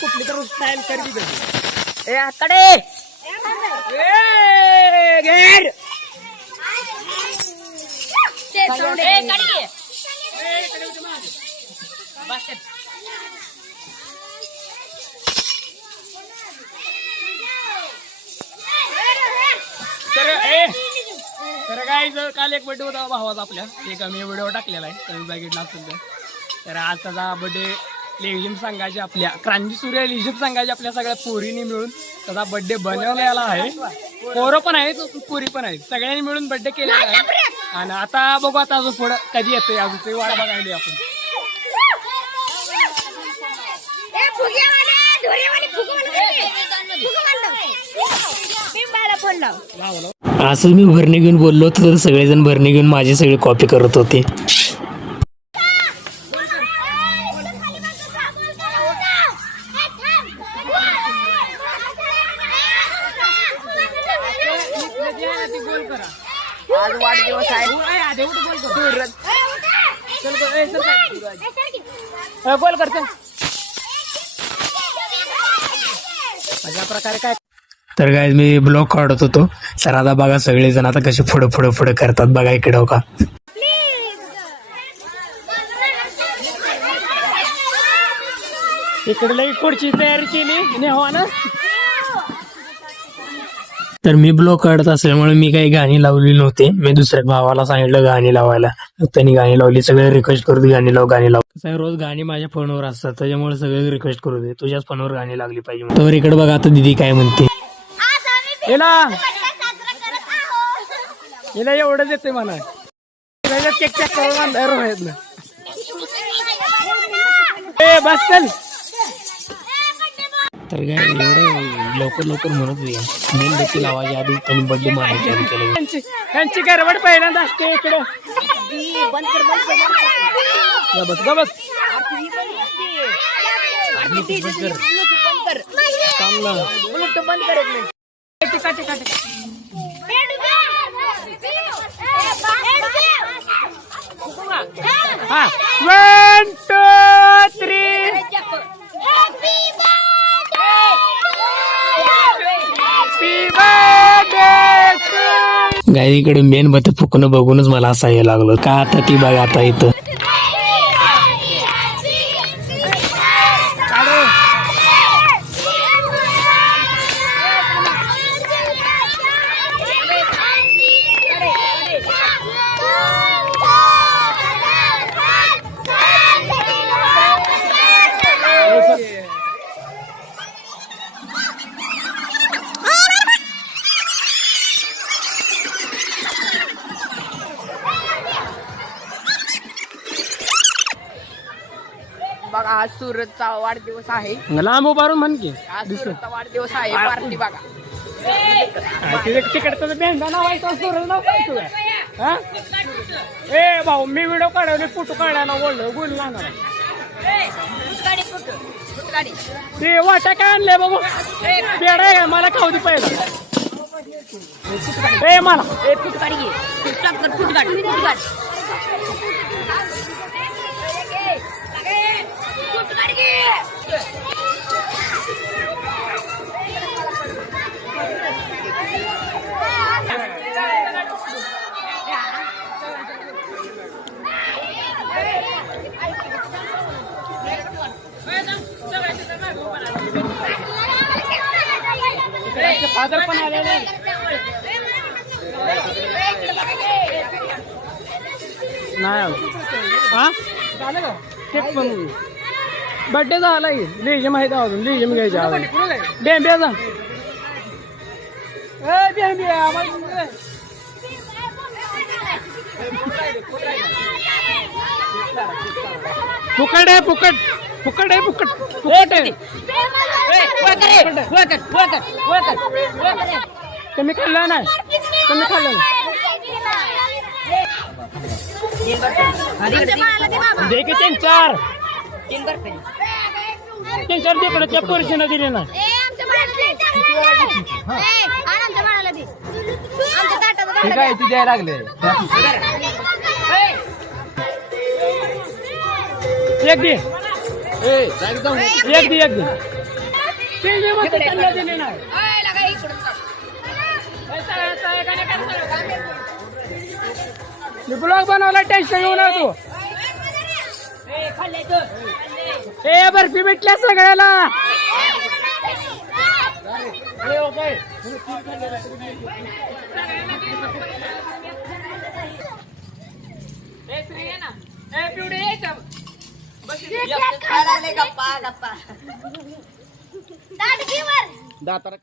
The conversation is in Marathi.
कुठली तर स्टाईल कर की त्याची. ए कडे घेर तर काय काल एक बर्थडे होता भावाचा आपल्या, एक आम्ही व्हिडिओ टाकलेला आहे, तुम्ही बघितला असेल तर आज त्याचा बर्थडे लेझिम संघाचे आपल्या क्रांतीसूर्य लेझिम संघाच्या आपल्या सगळ्या पोरींनी मिळून त्याचा बर्थडे बनवलेला आहे. पोरं पण आहेत पोरी पण आहेत, सगळ्यांनी मिळून बर्थडे केलेला आहे. आणि आता बघू आता अजून पुढं कधी येतोय, अजून ते वाट बघायला आपण. असं मी भरणी घेऊन बोललो होतो तर सगळेजण भरणी घेऊन माझी सगळी कॉपी करत होते. आज वाढदिवस आहे. गोल करते अशा प्रकारे काय. तर काय मी ब्लॉग काढत होतो, तर आता बघा सगळेजण आता कसे पुढे करतात बघा इकडे का. इकडे पुढची तयारी केली नेहवा ना. तर मी ब्लॉग काढत असल्यामुळे मी काही गाणी लावली नव्हते. मी दुसऱ्या भावाला सांगितलं गाणी लावायला, त्यांनी गाणी लावली. सगळे रिक्वेस्ट करू दे गाणी लाव. रोज गाणी माझ्या फोनवर असतात, त्याच्यामुळे सगळे रिक्वेस्ट करू दे तुझ्याच फोनवर गाणी लागली पाहिजे. तर इकडे बघा आता दीदी काय म्हणते. हिला एवढंच येते म्हणा, केक चेक करून ना. ए बस चल. तर काय एवढं लवकर म्हणत नाही, मेन देखील आवाज आधी त्यांनी बर्थडे मारायची आधी केलं. त्यांची गडबड पहिल्यांदा असते इकडे. बस ग बस हा 1 2 3. गाय इकडे मेन बत्ती फुकणं बघूनच मला असं हे लागलं का. आता ती बघा आता इथं बघा आज सूरजचा वाढदिवस आहे. लांब उभारून म्हण की आज सूरजचा वाढदिवस आहे. पार्टी बघा. तिकडचं बेंदा नावायचं सूरज नाव काय तुला. ए भाऊ मी व्हिडिओ काढवले, फोटो काढायला बोललो बोल ना. ते वाटा काय आणलंय बाबू, पेड आहे का मला खाऊ दे पहिला. ए मला फुटकाडी घे, फुटकाडी. फादर पण आलेले. नाही हा झालं का केक पण बड्डे झाला की लेझिम आहे अजून लेझिम घ्यायचा बेंब्याचा. फुकट आहे फुकट फुकट आहे फुकट फुकट आहे. तुम्ही खाल्लं नाही, तुम्ही खाल्लं नाही. दे की 3-4 तिकडे त्या पोरशीनं दिले ना. काय ती द्यायला लागले. एक दे एक दे एक दे ते मग त्यांना दिले नाही अय, लगा इकडून काढ. मी ब्लॉग बनवला टेन्शन घेऊ ना तू ए बर्फी भेटल्या सगळ्याला दातार